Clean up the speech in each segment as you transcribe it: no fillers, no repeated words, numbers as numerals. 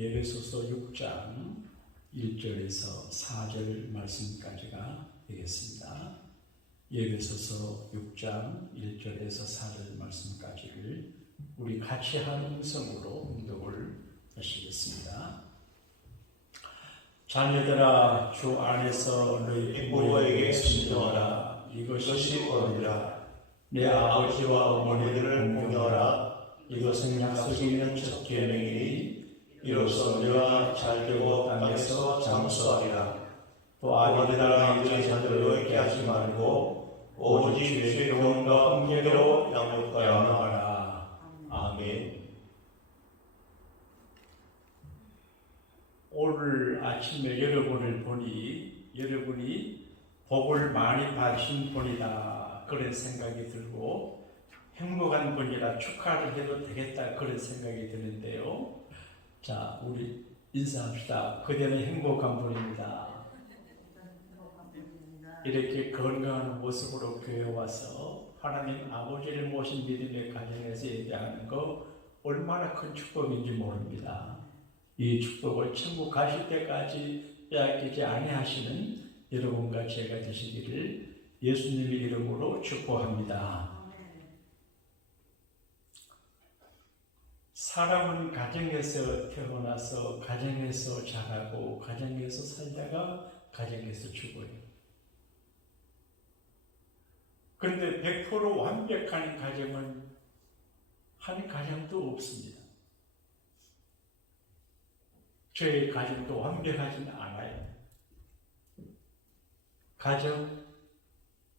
예배소서 6장 1절에서 4절 말씀까지가 되겠습니다. 예배소서 6장 1절에서 4절 말씀까지를 우리 같이 한 음성으로 응독을 하시겠습니다. 자녀들아, 주 안에서 너희 부모에게 순종하라. 이것이 옳으니라. 내 아버지와 어머니들을 공경하라. 이것은 약속 있는 첫 계명이니 이로써 너희가 잘되고 땅에서 장수하리라. 또 아들들아, 너희 자녀를 어렵게 하지 말고 오직 주의 교훈과 훈계로 양육하라. 아멘. 오늘 아침에 여러분을 보니 여러분이 복을 많이 받으신 분이다 그런 생각이 들고 행복한 분이라 축하를 해도 되겠다 그런 생각이 드는데요. 자, 우리 인사합시다. 그대는 행복한 분입니다. 이렇게 건강한 모습으로 교회에 와서 하나님 아버지를 모신 믿음의 가정에서 예배하는 거 얼마나 큰 축복인지 모릅니다. 이 축복을 천국 가실 때까지 빼앗기지 아니하시는 여러분과 제가 되시기를 예수님의 이름으로 축복합니다. 사람은 가정에서 태어나서 가정에서 자라고 가정에서 살다가 가정에서 죽어요. 그런데 100% 완벽한 가정은 한 가정도 없습니다. 저의 가정도 완벽하진 않아요. 가정,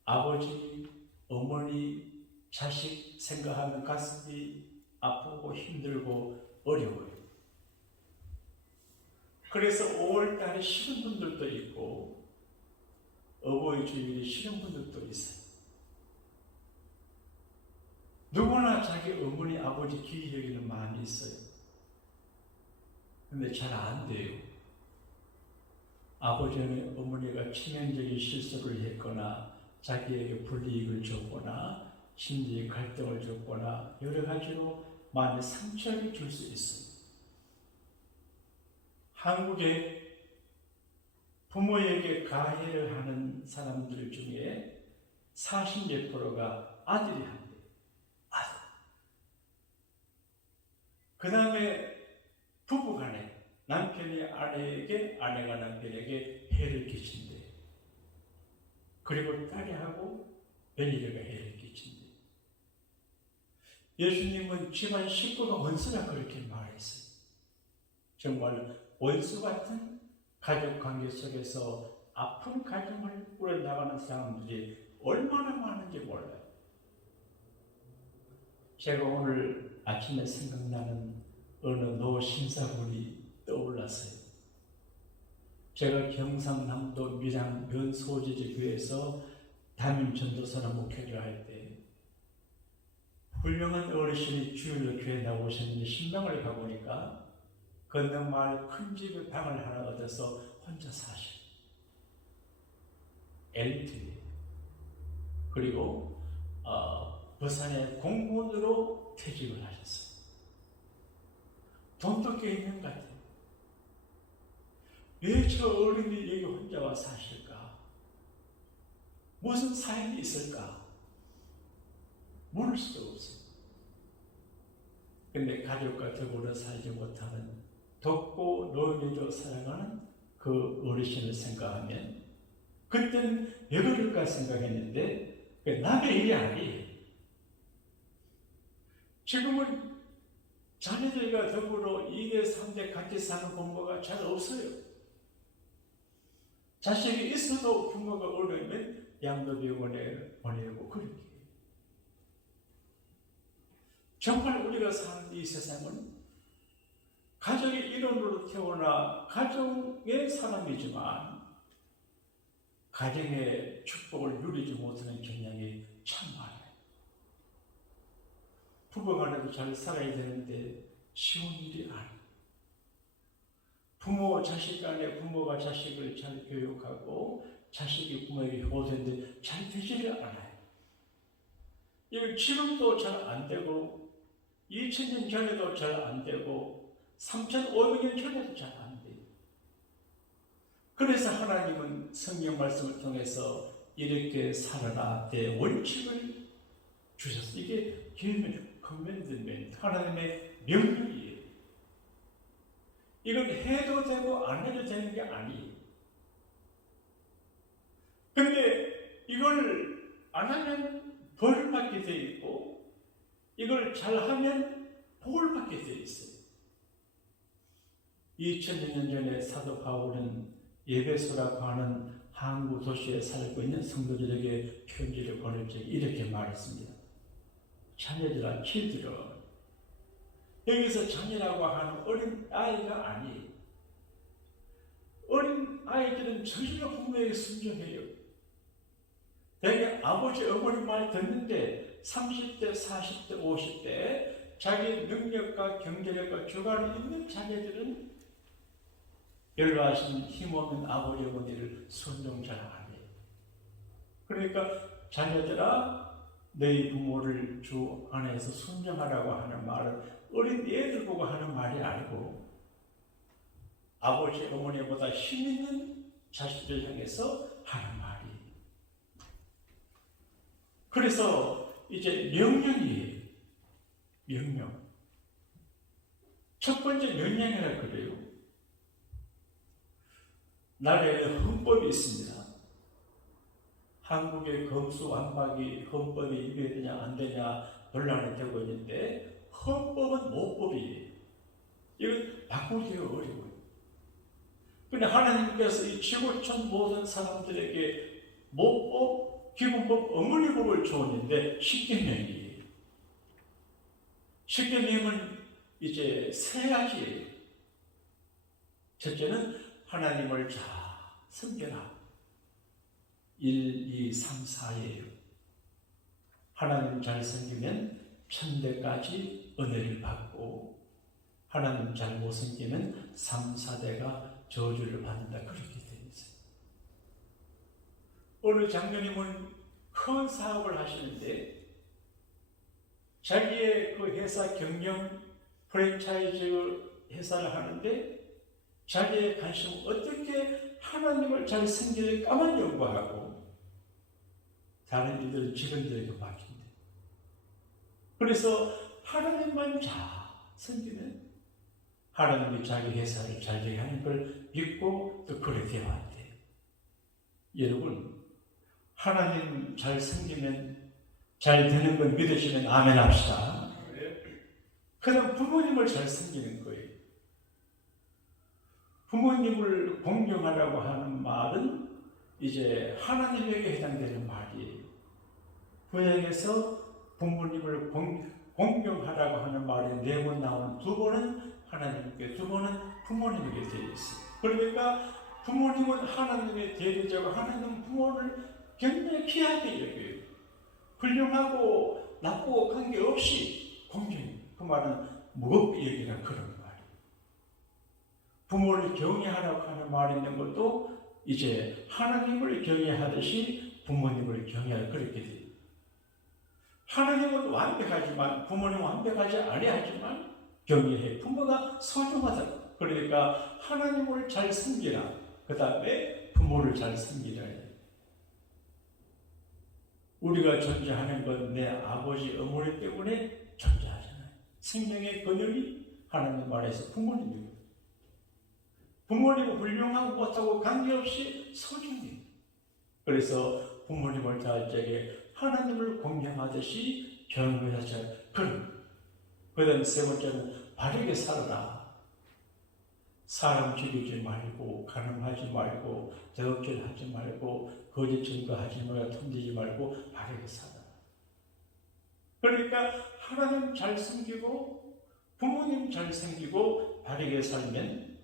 아버지, 어머니, 자식 생각하면 가슴이 아프고 힘들고 어려워요. 그래서 5월달에 쉬는 분들도 있고 어버이 주일이 쉬는 분들도 있어요. 누구나 자기 어머니, 아버지 귀히 여기는 마음이 있어요. 근데 잘 안 돼요. 아버지는 어머니가 치명적인 실수를 했거나 자기에게 불이익을 줬거나 심리의 갈등을 줬거나 여러 가지로 마음에 상처를 줄 수 있습니다. 한국에 부모에게 가해를 하는 사람들 중에 40몇 프로가 아들이 한대요. 아들. 그 다음에 부부간에 남편이 아내에게, 아내가 남편에게 해를 끼친대요. 그리고 딸이 하고 며느리가 해를 끼친대요. 예수님은 집안 식구가 원수라 그렇게 말했어요. 정말 원수 같은 가족 관계 속에서 아픈 가정을 꾸려나가는 사람들이 얼마나 많은지 몰라요. 제가 오늘 아침에 생각나는 어느 노 신사분이 떠올랐어요. 제가 경상남도 밀양 면소재지 교회에서 담임 전도사나 목회를 할 때 훌륭한 어르신이 주일로 교회에 나오셨는데 신방을 가보니까 건너마을 큰 집에 방을 하나 얻어서 혼자 사셔. 엘리트. 그리고 부산에 공무원으로 퇴직을 하셨어요. 돈도 꽤 있는 것 같아요. 왜 저 어른이 여기 혼자 와 사실까? 무슨 사연이 있을까? 모를 수도 없어요. 근데 가족과 더불어 살지 못하는 덥고 노인으로 살아가는 그 어르신을 생각하면 그때는 왜 그럴까 생각했는데 남의 일이 아니에요. 지금은 자녀들과 더불어 2대, 3대 같이 사는 부모가 잘 없어요. 자식이 있어도 부모가 어려우면 양도병원에 보내고 그렇게. 정말 우리가 사는 이 세상은 가정의 일원으로 태어나 가정의 사람이지만 가정의 축복을 누리지 못하는 경향이 참 많아요. 부부간에도 잘 살아야 되는데 쉬운 일이 아니에요. 부모, 자식 간에 부모가 자식을 잘 교육하고 자식이 부모에게 효도했는데 잘 되지를 않아요. 이거 지금도 잘 안 되고 2000년 전에도 잘 안 되고 3,500년 전에도 잘 안 돼요. 그래서 하나님은 성경 말씀을 통해서 이렇게 살아라 대 원칙을 주셨어요. 이게 커맨드먼트, 하나님의 명령이에요. 이건 해도 되고 안 해도 되는 게 아니에요. 근데 이걸 안 하면 벌을 받게 돼 있고, 이걸 잘하면 복을 받게 돼 있어요. 2000년 전에 사도 바울은 에베소라고 하는 항구 도시에 살고 있는 성도들에게 편지를 보낼 때 이렇게 말했습니다. 자녀들아, children. 여기서 자녀라고 하는 어린 아이가 아니에요. 어린 아이들은 전혀 부모에게 순종해요. 대개 아버지, 어머니 말 듣는데 30대, 40대, 50대 자기 능력과 경제력과 주관이 있는 자녀들은 연로하신 힘없는 아버지, 어머니를 순종 잘 안 해요. 그러니까 자녀들아, 너희 부모를 주 안에서 순종하라고 하는 말은 어린 애들 보고 하는 말이 아니고 아버지, 어머니보다 힘 있는 자식들 향해서 하는 말이에요. 그래서 이제 명령이에요. 명령. 첫 번째 명령이라 그래요. 나라에 헌법이 있습니다. 한국의 검수완박이 헌법에 위배되냐 안 되냐 논란이 되고 있는데 헌법은 모법이에요. 이건 바꾸기가 어려워요. 근데 하나님께서 이 지구촌 모든 사람들에게 모법, 기본법, 어머니법을 주었는데 십계명이에요. 십계명은 이제 세 가지예요. 첫째는 하나님을 잘 섬겨라. 1, 2, 3, 4예요. 하나님 잘 섬기면 천대까지 은혜를 받고 하나님 잘 못 섬기면 3, 4대가 저주를 받는다. 그렇게 되어 있어요. 어느 장로님은 큰 사업을 하시는데 자기의 그 회사 경영 프랜차이즈 회사를 하는데 자기의 관심은 어떻게 하나님을 잘 섬길까만 연구하고 다른 일들은 직원들에게 맡긴대. 그래서 하나님만 잘 섬기면 하나님이 자기 회사를 잘 되게 하는 걸 믿고 또 그렇게 되어왔대요. 여러분, 하나님 잘 섬기면 잘 되는 걸 믿으시면 아멘 합시다. 그럼 부모님을 잘 섬기는 거예요. 부모님을 공경하라고 하는 말은 이제 하나님에게 해당되는 말이에요. 구약에서 부모님을 공경하라고 하는 말이 4번 나오는 2번은 하나님께, 2번은 부모님에게 되어 있어요. 그러니까 부모님은 하나님의 대리자고 하나님 부모를 굉장히 귀하게 여겨요. 훌륭하고 나쁘고 관계없이 공경, 그 말은 무겁게 여기는 그런 말이에요. 부모를 경외하라고 하는 말이 있는 것도 이제 하나님을 경외하듯이 부모님을 경외하라 그렇게 돼요. 하나님은 완벽하지만 부모님은 완벽하지 아니하지만 경외해. 부모가 소중하다. 그러니까 하나님을 잘 섬기라. 그 다음에 부모를 잘 섬기라. 우리가 존재하는 건 내 아버지, 어머니 때문에 존재하잖아요. 생명의 근원이 하나님 말에서 부모님이고 부모님은 훌륭하고 못하고 관계없이 소중해요. 그래서 부모님을 잘 적에 하나님을 공경하듯이 경외하자. 그다음 세 번째는 바르게 살아라. 사람 죽이지 말고, 간음하지 말고, 대역질하지 말고, 거짓 증거하지 말고, 덤비지 말고 바르게 살아라. 그러니까 하나님 잘 섬기고 부모님 잘 섬기고 바르게 살면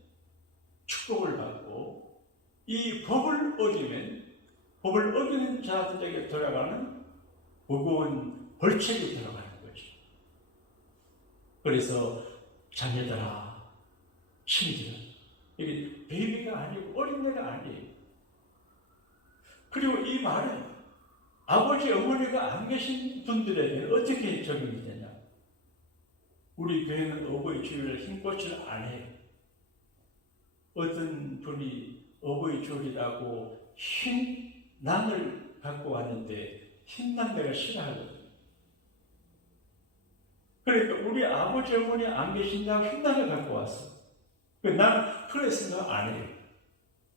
축복을 받고 이 법을 어기면 법을 어기는 자들에게 돌아가는 무거운 벌칙이 들어가는 거죠. 그래서 자녀들아, 친구들, 이게 베이비가 아니고 어린애가 아니에요. 그리고 이 말은 아버지, 어머니가 안 계신 분들에게는 어떻게 적용이 되냐? 우리 교회는 어버이 주일을 흰꽃을 안 해요. 어떤 분이 어버이 주일이라고 흰 낭을 갖고 왔는데 흰 낭 내가 싫어하거든요. 그러니까 우리 아버지 어머니 안 계신다고 흰 낭을 갖고 왔어. 나는 그래 생각 안 해요.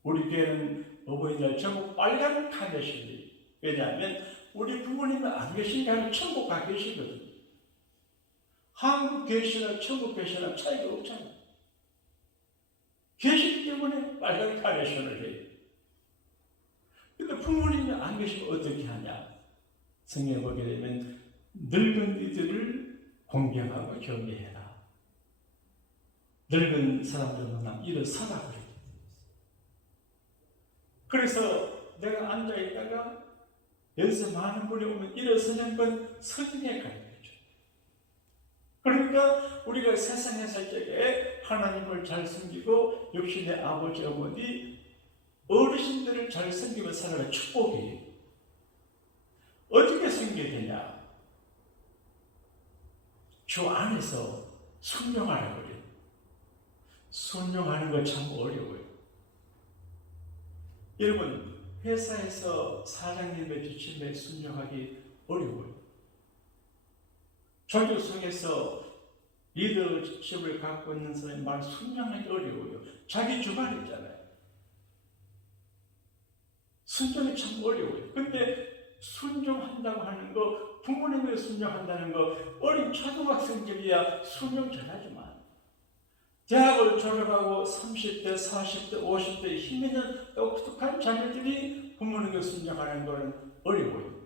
우리 교회는 어버이날 전부 빨간 카네션이에요. 왜냐하면 우리 부모님은 안 계시니까 천국 가 계시거든요. 한국 계시나 천국 계시나 차이가 없잖아요. 계시기 때문에 빨간 카네션을 해요. 근데 부모님이 안 계시면 어떻게 하냐? 성경에 보게 되면 늙은 이들을 공경하고 경배해라. 늙은 사람들은 일어서라 그랬기 때문에. 그래서 내가 앉아있다가 여기서 많은 분이 오면 일어서는 건 성경에 가르쳐줘. 그러니까 우리가 세상에 살 적에 하나님을 잘 섬기고 역시 내 아버지 어머니 어르신들을 잘 섬기며 살아라 축복이에요. 어떻게 섬겨야 되냐? 주 안에서 순종하는 거예요. 순종하는 거 참 어려워요. 여러분 회사에서 사장님의 지침에 순종하기 어려워요. 조직 속에서 리더십을 갖고 있는 사람이 말 순종하기 어려워요. 자기 주관이잖아요. 순종이 참 어려워요. 근데 순종한다고 하는 거, 부모님에 순종한다는 거, 어린 초등학생들이야 순종 잘하지만 대학을 졸업하고 30대, 40대, 50대 힘 있는 똑똑한 자녀들이 부모님께 순종하는 것은 어려워요.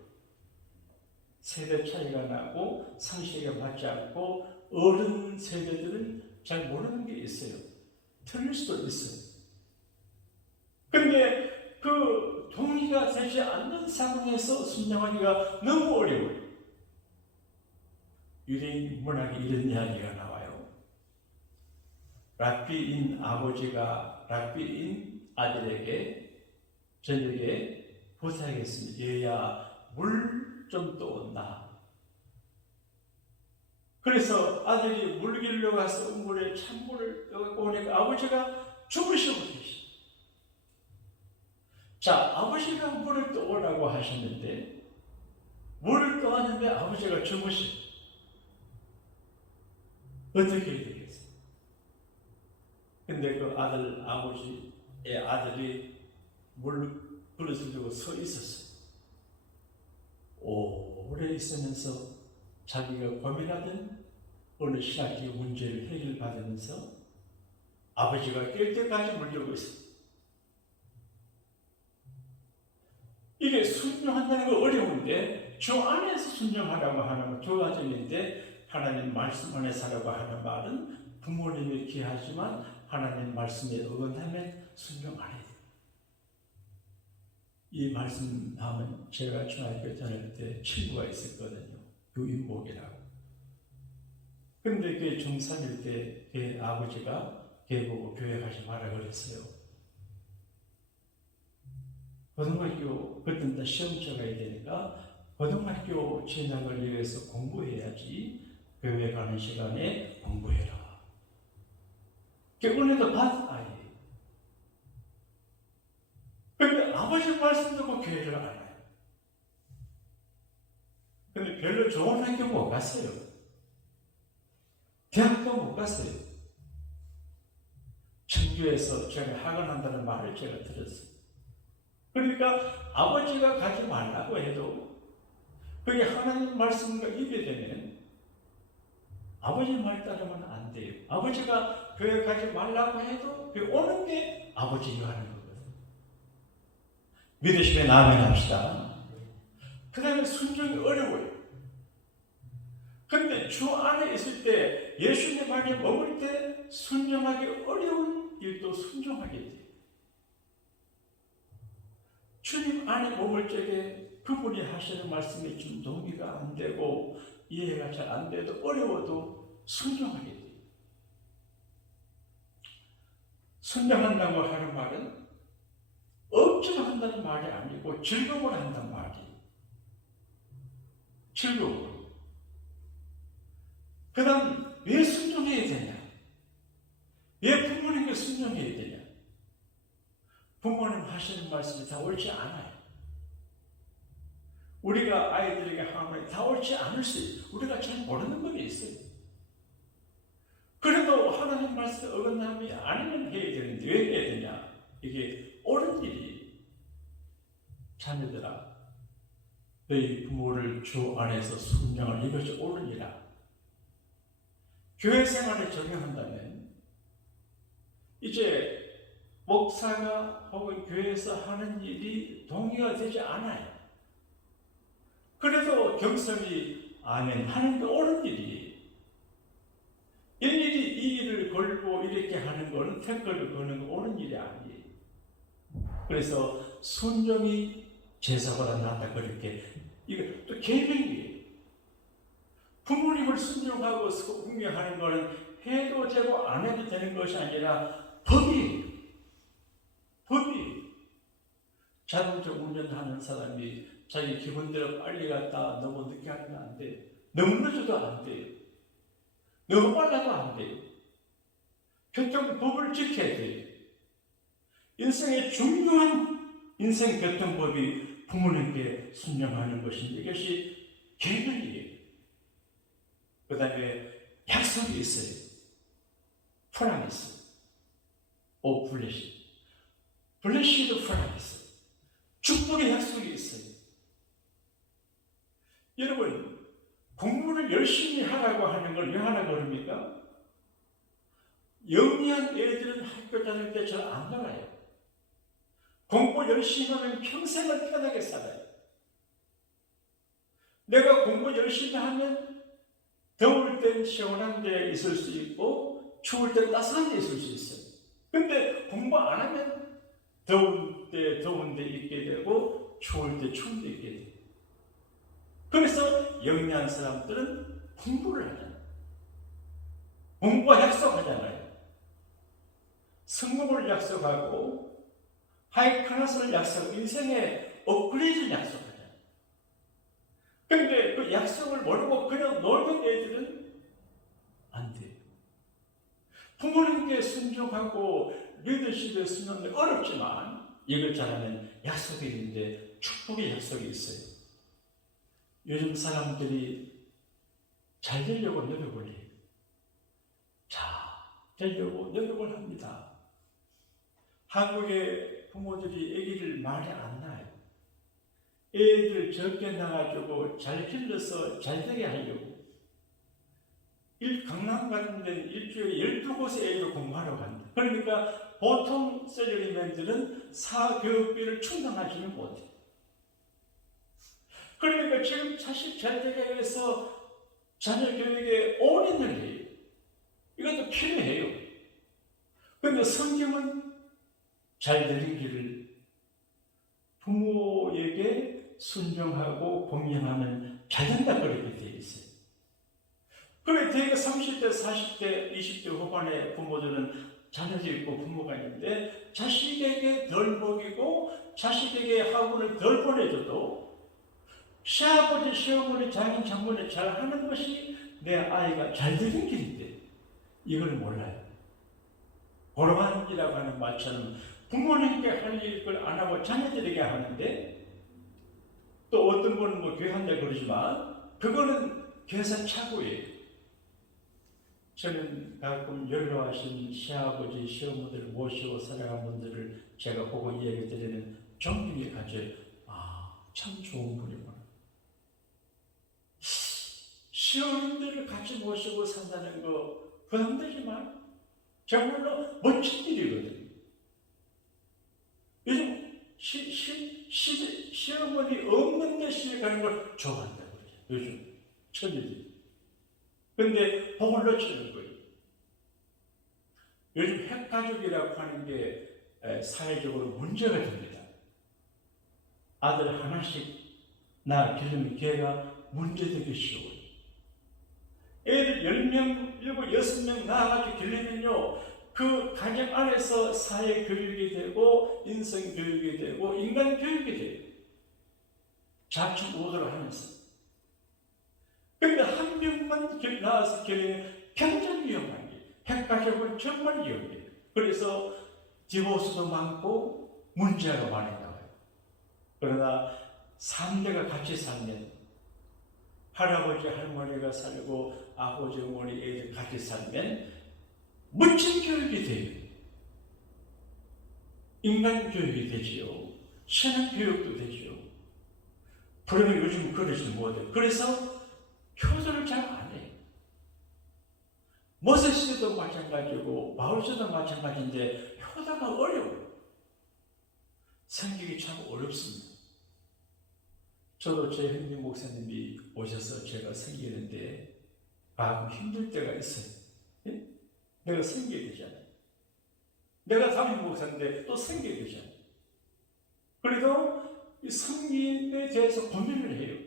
세대 차이가 나고 상식에 맞지 않고 어른 세대들은 잘 모르는 게 있어요. 틀릴 수도 있어요. 근데 그 동의가 되지 않는 상황에서 순종하기가 너무 어려워요. 유대인 문학에 이런 이야기가 나와요. 랍비인 아버지가 랍비인 아들에게 저녁에 부탁했습니다. 얘야 물 좀 떠온다. 그래서 아들이 물길로 가서 물에 찬물을 떠갖고 오니까 아버지가 죽으시고 계시. 자, 아버지가 물을 떠오라고 하셨는데 물을 떠왔는데 아버지가 죽으시. 어떻게 해야 되겠어요? 근데 그 아버지의 아들이 물 그릇을 들고 서 있었어요. 오래 있으면서 자기가 고민하던 어느 신학기 문제를 해결받으면서 아버지가 깰 때까지 물려고 있어요. 이게 순종한다는 거 어려운데 주 안에서 순종하라고 하는 두 가지인데 하나님 말씀 안에 살라고 하는 말은 부모님이 귀하지만 하나님 말씀에 어긋나면 순종 안 해요. 이 말씀 다음은 제가 중학교 다닐 때 친구가 있었거든요. 유인복이라고. 근데 그 중3일 때 그 아버지가 걔 보고 교회 가지 마라 그랬어요. 고등학교 그때는 다 시험 쳐가야 되니까 고등학교 진학을 위해서 공부해야지 교회 가는 시간에 공부해라. 결혼해도 반 아이예요. 근데 아버지 말씀 듣고 교회를 안 해요. 근데 별로 좋은 학교 못 갔어요. 대학도 못 갔어요. 청주에서 제가 학원한다는 말을 제가 들었어요. 그러니까 아버지가 가지 말라고 해도 그게 하나님 말씀과 입에 되면 아버지 말 따르면 안 돼요. 아버지가 교회 가지 말라고 해도 그 오는 게 아버지가 하는 거거든요. 믿으시면 아멘 합시다. 그 다음에 순종이 어려워요. 근데 주 안에 있을 때 예수님 안에 머물 때 순종하기 어려운 일도 순종하게 돼요. 주님 안에 머물 적에 그분이 하시는 말씀이 좀 동의가 안 되고 이해가 잘 안 돼도 어려워도 순종하게 돼요. 순종한다고 하는 말은 억지로 한다는 말이 아니고 즐거움을 한다는 말이에요. 즐거움. 그 다음 왜 순종해야 되냐? 왜 부모님께 순종해야 되냐? 부모님 하시는 말씀이 다 옳지 않아요. 우리가 아이들에게 하는 말이 다 옳지 않을 수 있어요. 우리가 잘 모르는 것이 있어요. 그래도 하나님 말씀에 어긋남이 아니면 해야 되는데 왜 해야 되냐? 이게 옳은 일이. 자녀들아, 너희 부모를 주 안에서 순종하는 이것이 옳은 일이라. 교회 생활에 적용한다면 이제 목사가 혹은 교회에서 하는 일이 동의가 되지 않아요. 그래도 경성이 아멘 하는 게 옳은 일이. 일일이 이 일을 걸고 이렇게 하는 거는 태클을 거는 거 옳은 일이 아니에요. 그래서 순종이 제사보다 낫다 그렇게 이거 또 계명이에요. 부모님을 순종하고 순종하는 거는 해도 되고 안 해도 되는 것이 아니라 법이에요. 법이. 자동차 운전하는 사람이 자기 기분대로 빨리 갔다 너무 늦게 하면 안 돼요. 너무 늦어도 안 돼요. 너무 빨라도 안 돼요. 교통법을 지켜야 돼요. 인생의 중요한 인생 교통법이 부모님께 순종하는 것인데 이것이 계명이에요. 그 다음에 약속이 있어요. 프라미스. 오 블레시. 블레시도 프라미스. 축복의 약속이 있어요. 여러분, 공부를 열심히 하라고 하는 걸 왜 하라고 그럽니까? 영리한 애들은 학교 다닐 때 잘 안 나가요. 공부 열심히 하면 평생을 편하게 살아요. 내가 공부 열심히 하면 더울 땐 시원한 데 있을 수 있고 추울 땐 따스한 데 있을 수 있어요. 근데 공부 안 하면 더울 때 더운 데 있게 되고 추울 때 추운 데 있게 돼요. 그래서 영리한 사람들은 공부를 하잖아요. 공부와 약속하잖아요. 성공을 약속하고 하이클래스를 약속하고 인생의 업그레이드를 약속하잖아요. 그런데 그 약속을 모르고 그냥 놀던 애들은 안 돼요. 부모님께 순종하고 리더십에 순종하는 어렵지만 이걸 잘하면 약속이 있는데 축복의 약속이 있어요. 요즘 사람들이 잘 되려고 노력을 해요. 잘 되려고 노력을 합니다. 한국의 부모들이 아기를 많이 안 낳아요. 애들 적게 낳아가지고 잘 길러서 잘 되게 하려고. 강남 같은 데는 일주일에 12곳에 애를 공부하러 간다. 그러니까 보통 셀러리맨들은 사교육비를 충당하지는 못해요. 그러니까 지금 자식 잘 되게 위해서 자녀 교육에 올인을 해요. 이것도 필요해요. 그런데 성경은 잘 되는 길을 부모에게 순종하고 공경하면 잘 된다 그렇게 되어 있어요. 그래 대개 30대, 40대, 20대 후반의 부모들은 자녀도 있고 부모가 있는데 자식에게 덜 먹이고 자식에게 학원을 덜 보내줘도 시아버지, 시어머니, 장인, 장모님 잘 하는 것이 내 아이가 잘 되는 길인데 이걸 몰라요. 보러가는 길이라고 하는 말처럼 부모님께 할 일을 안 하고 자녀들에게 하는데 또 어떤 분은 뭐 교회 한다 그러지만 그거는 계산 착오예요. 저는 가끔 연로하신 시아버지, 시어머니를 모시고 살아간 분들을 제가 보고 이야기 드리는 존경이 가져요. 참 좋은 분이구나. 시어머니들을 같이 모시고 산다는 거 부담되지만 정말로 멋진 일이거든요. 요즘 시어머니 없는 데 시집 가는 걸 좋아한다고 그러죠. 요즘 처녀들이. 근데 복을 놓치는 거예요. 요즘 핵가족이라고 하는 게 사회적으로 문제가 됩니다. 아들 하나씩 낳아 기르는 걔가 문제되기 쉬워요. 애들 10명, 7, 6명 낳아가지고 기르면요, 그 가정 안에서 사회 교육이 되고, 인성 교육이 되고, 인간 교육이 돼요. 좌충우돌을 하면서. 근데 한 명만 낳아서 기르면 굉장히 위험한 게 핵가족은 정말 위험해요. 그래서 디보스도 많고 문제가 많이 나와요. 그러나 3대가 같이 살면 할아버지 할머니가 살고 아버지 어머니 애들 같이 살면 멋진 교육이 돼요. 인간 교육이 되지요. 신앙 교육도 되지요. 그러면 요즘 그러지 못해요. 그래서 효도를 잘 안 해요. 모세시대도 마찬가지고 바울시대도 마찬가지인데 효도가 어려워요. 섬기기 참 어렵습니다. 저도 제 형님 목사님이 오셔서 제가 섬기는데 힘들 때가 있어요. 예? 내가 섬겨야 되잖아요. 내가 담임 목사인데 또 섬겨야 되잖아요. 그래도 이 섬김에 대해서 고민을 해요.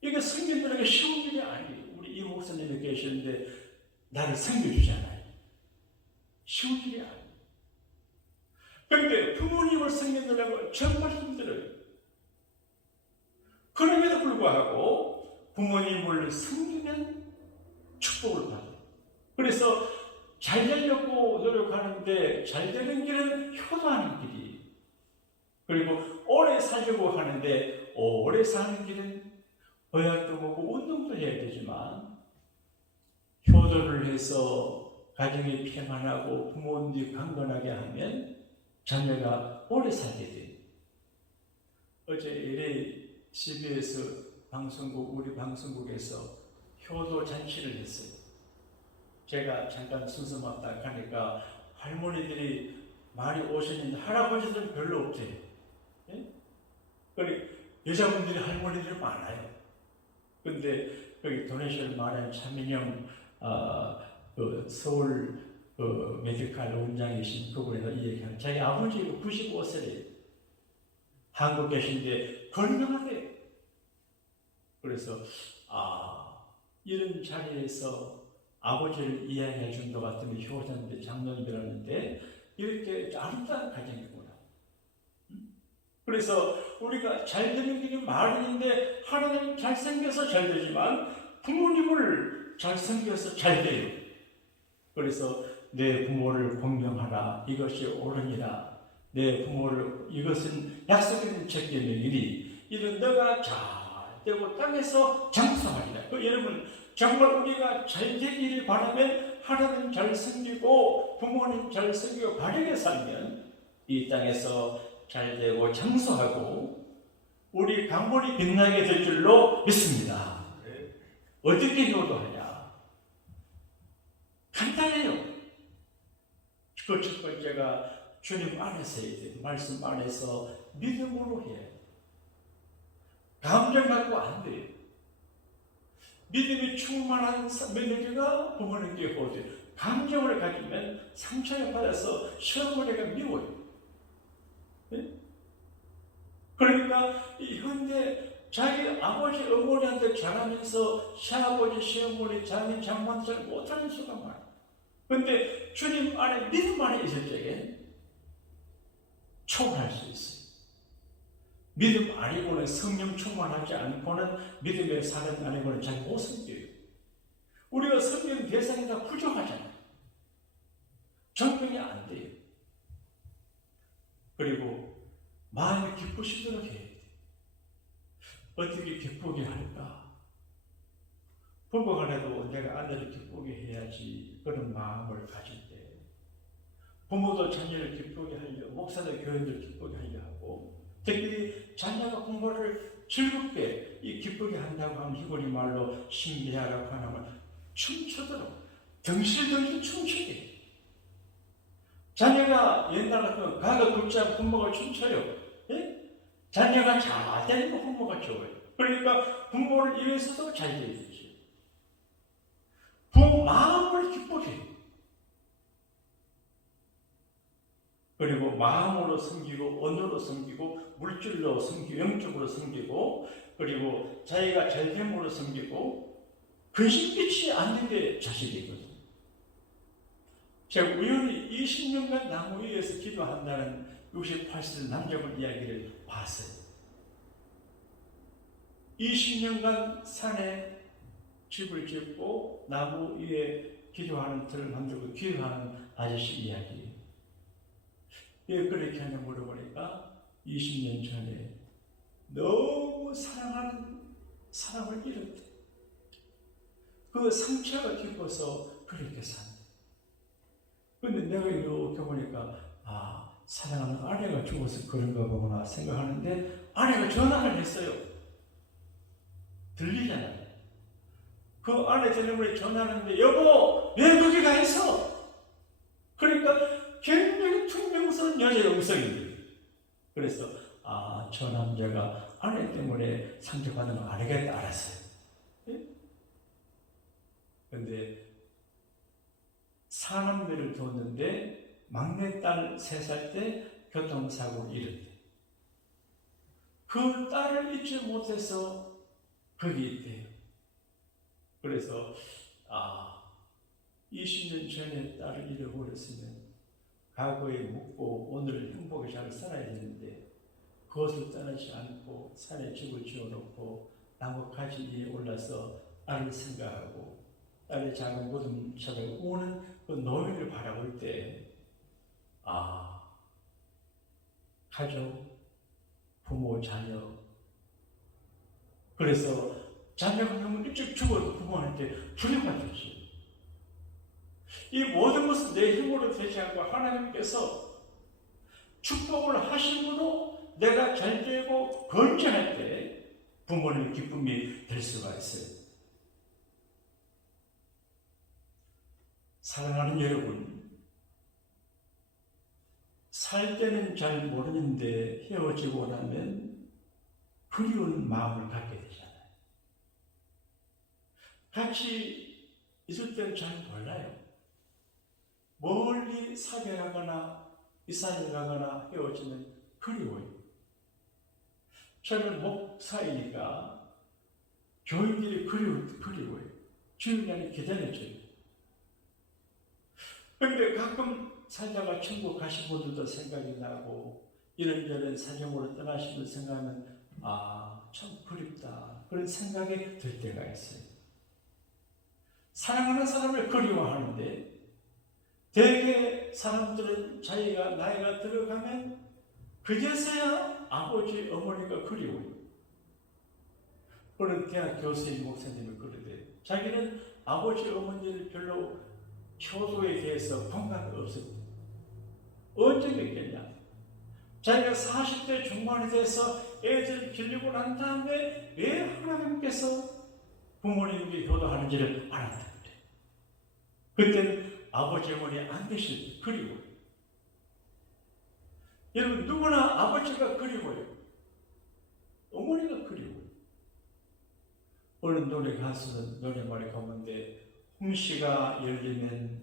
이게 섬김들에게 쉬운 일이 아니에요. 우리 이 목사님이 계시는데 나를 섬겨주잖아요. 쉬운 일이 아니에요. 그런데 부모님을 섬기느라고 정말 힘들어요. 그럼에도 불구하고 부모님을 섬기면 축복을 받아요. 그래서 잘 되려고 노력하는데 잘 되는 길은 효도하는 길이에요. 그리고 오래 살려고 하는데 오래 사는 길은 보약도 보고 운동도 해야 되지만 효도를 해서 가정이 평안하고 부모님이 강건하게 하면 자녀가 오래 살게 돼요. 어제 LA CBS 우리 방송국에서 효도 잔치를 했어요. 제가 잠깐 순서 맡다 가니까 할머니들이 많이 오셨는데 할아버지들은 별로 없대요. 예? 여자분들이 할머니들이 많아요. 근데 여기 도네시를 말하는 차민영 서울 메디칼 원장이신 그분에서 이 얘기하는 자기 아버지가 95세래요. 한국 계신데 건강하대요. 그래서 이런 자리에서 아버지를 이해해 준 것 같으면 효자인데 장로님 들었는데 이렇게 아름다운 가정이구나. 그래서 우리가 잘 되는 길이 마른인데 하나님 잘생겨서 잘 되지만 부모님을 잘생겨서 잘 돼요. 그래서 내 부모를 공경하라. 이것이 옳으니라. 내 부모를 이것은 약속된 책임의 일이 이는 너가 잘 되고 땅에서 장수하리라. 여러분 정말 우리가 잘 되기를 바라면 하나님 잘 섬기고 부모님 잘 섬기고 바르게 살면 이 땅에서 잘 되고 장수하고 우리 강물이 빛나게 될 줄로 믿습니다. 어떻게 효도하냐? 간단해요. 그 첫 번째가 주님 안에서 해야 돼요. 말씀 안에서 믿음으로 해야 돼요. 감정 갖고 안 돼요. 믿음이 충만한 며느리가 부모님께 호도해요. 감정을 가지면 상처를 받아서 시어머니가 미워요. 네? 그러니까 이 현대 자기 아버지 어머니한테 잘하면서 시아버지 시어머니 자매 장모한테 잘 못하는 수가 많아요. 그런데 주님 안에 믿음 안에 있을 적에 초월할 수 있어요. 믿음 아니고는 성령 충만하지 않고는 믿음의 사람 아니고는 잘 못 섬겨요. 우리가 섬기는 대상이 다 부족하잖아요. 정병이 안 돼요. 그리고 마음이 기쁘시도록 해야 돼요. 어떻게 기쁘게 할까? 부부간에도 내가 아내를 기쁘게 해야지 그런 마음을 가질 때 부모도 자녀를 기쁘게 하려 목사도 교인들 기쁘게 하려 하고 특별히 자녀가 공부를 즐겁게 기쁘게 한다고 하면 히브리 말로 신비하라고 하면 춤추도록 덩실덩실 춤추게. 자녀가 옛날 같으면 가가 굵지 않고 부모가 춤춰요. 예? 자녀가 잘 되는 거 부모가 좋아요. 그러니까 부모를 위해서도 잘 되야 되죠. 부모 마음을 기쁘게 해요. 그리고 마음으로 섬기고 언어로 섬기고 물질로 섬기고 영적으로 섬기고 그리고 자기가 잘됨으로 섬기고 근심빛이 않는데 자식이거든요. 제가 우연히 20년간 나무 위에서 기도한다는 68세 남자분 이야기를 봤어요. 20년간 산에 집을 짓고 나무 위에 기도하는 틀을 만들고 기도하는 아저씨 이야기. 왜 그렇게 하냐 물어보니까 20년 전에 너무 사랑하는 사람을 잃었대. 그 상처가 깊어서 그렇게 산대. 근데 내가 이렇게 보니까 사랑하는 아내가 죽어서 그런가 보구나 생각하는데 아내가 전화를 했어요. 들리잖아요. 그 아내 telefon에 전화하는데 여보 왜 거기 가 있어? 그러니까 굉장히 퉁명스러운 여자의 음성이에요. 그래서 저 남자가 아내 때문에 상처받는 거 알겠다 알았어요. 근데 사남매를 뒀는데 막내딸 3살 때 교통사고를 일었대. 그 딸을 잊지 못해서 거기 있대요. 그래서 20년 전에 딸을 잃어버렸으면 과거에 묻고 오늘을 행복하게 잘 살아야 되는데 그것을 떠나지 않고 산에 집을 지어놓고 나무 가지 위에 올라서 딸을 생각하고 딸의 작은 무덤 찾아오는 그 노인을 바라볼 때 가족, 부모, 자녀 그래서 자녀가 너무 일찍 죽어도 부모한테 두려워하듯이 이 모든 것은 내 힘으로 되지 않고 하나님께서 축복을 하심으로 내가 잘되고 건전할 때 부모님의 기쁨이 될 수가 있어요. 사랑하는 여러분, 살 때는 잘 모르는데 헤어지고 나면 그리운 마음을 갖게 되잖아요. 같이 있을 때는 잘 몰라요. 멀리 사별하거나 이사를 가거나 헤어지면 그리워요. 저는 목사이니까 교인들이 그리워요. 주님이 기다려줘요. 그런데 가끔 살다가 천국 가신 분들도 생각이 나고 이런저런 사정으로 떠나시는 생각하면 참 그립다 그런 생각이 들 때가 있어요. 사랑하는 사람을 그리워하는데 대개 사람들은 자기가 나이가 들어가면 그제서야 아버지 어머니가 그리워요. 그런 대학 교수님 목사님이 그러대. 자기는 아버지 어머니를 별로 효도에 대해서 공감이 없었대. 언제 있겠냐? 자기가 40대 중반이 돼서 애들 기르고 난 다음에 왜 하나님께서 부모님에게 효도하는지를 알았다 그래. 그때는 아버지 어머니 안 계실 때 그리워요. 여러분 누구나 아버지가 그리워요. 어머니가 그리워요. 어느 노래 가수는 노래말에 가운데 홍시가 열리면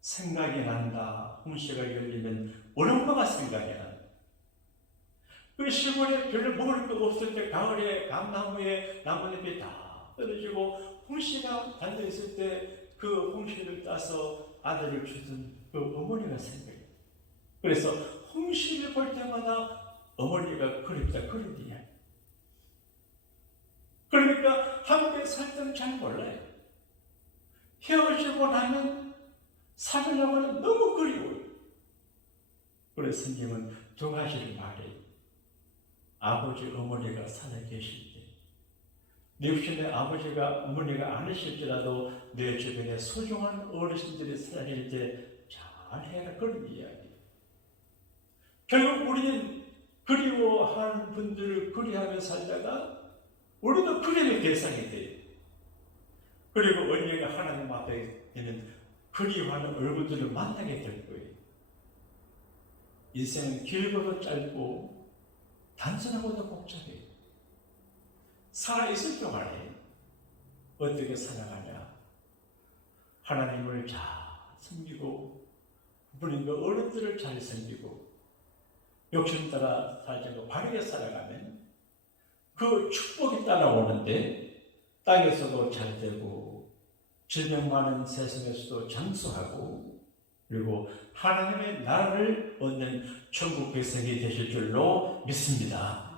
생각이 난다. 홍시가 열리면 우리 엄마가 생각이 난다. 그 시골에 별로 먹을 거 없을 때 가을에 감나무에 나뭇잎이 다 떨어지고 홍시가 달려있을 때 그 홍시를 따서 아들을 주던 그 어머니가 생각해요. 그래서 홍시를 볼 때마다 어머니가 그립다 그런 이야기. 그러니까 함께 살 때는 잘 몰라요. 헤어지고 나면 사귀려면 너무 그리워요. 그래서 성경은 2가지를 말해요. 아버지, 어머니가 살아계실 때, 내 주변에 아버지가, 어머니가 아니실지라도 내 주변에 소중한 어르신들이 살아계실 때 잘해라 그런 이야기. 결국 우리는 그리워하는 분들을 그리하며 살다가 우리도 그림의 대상이 돼요. 그리고 언젠가 하나님 앞에 있는 그리워하는 얼굴들을 만나게 될 거예요. 인생은 길고도 짧고 단순하고도 복잡해요. 살아있을 동안에 어떻게 살아가냐? 하나님을 잘 섬기고 부모님과 어른들을 잘 섬기고 욕심 따라 살지 않고 바르게 살아가면 그 축복이 따라오는데 땅에서도 잘 되고 질병 많은 세상에서도 장수하고 그리고 하나님의 나라를 얻는 천국 백성이 되실 줄로 믿습니다.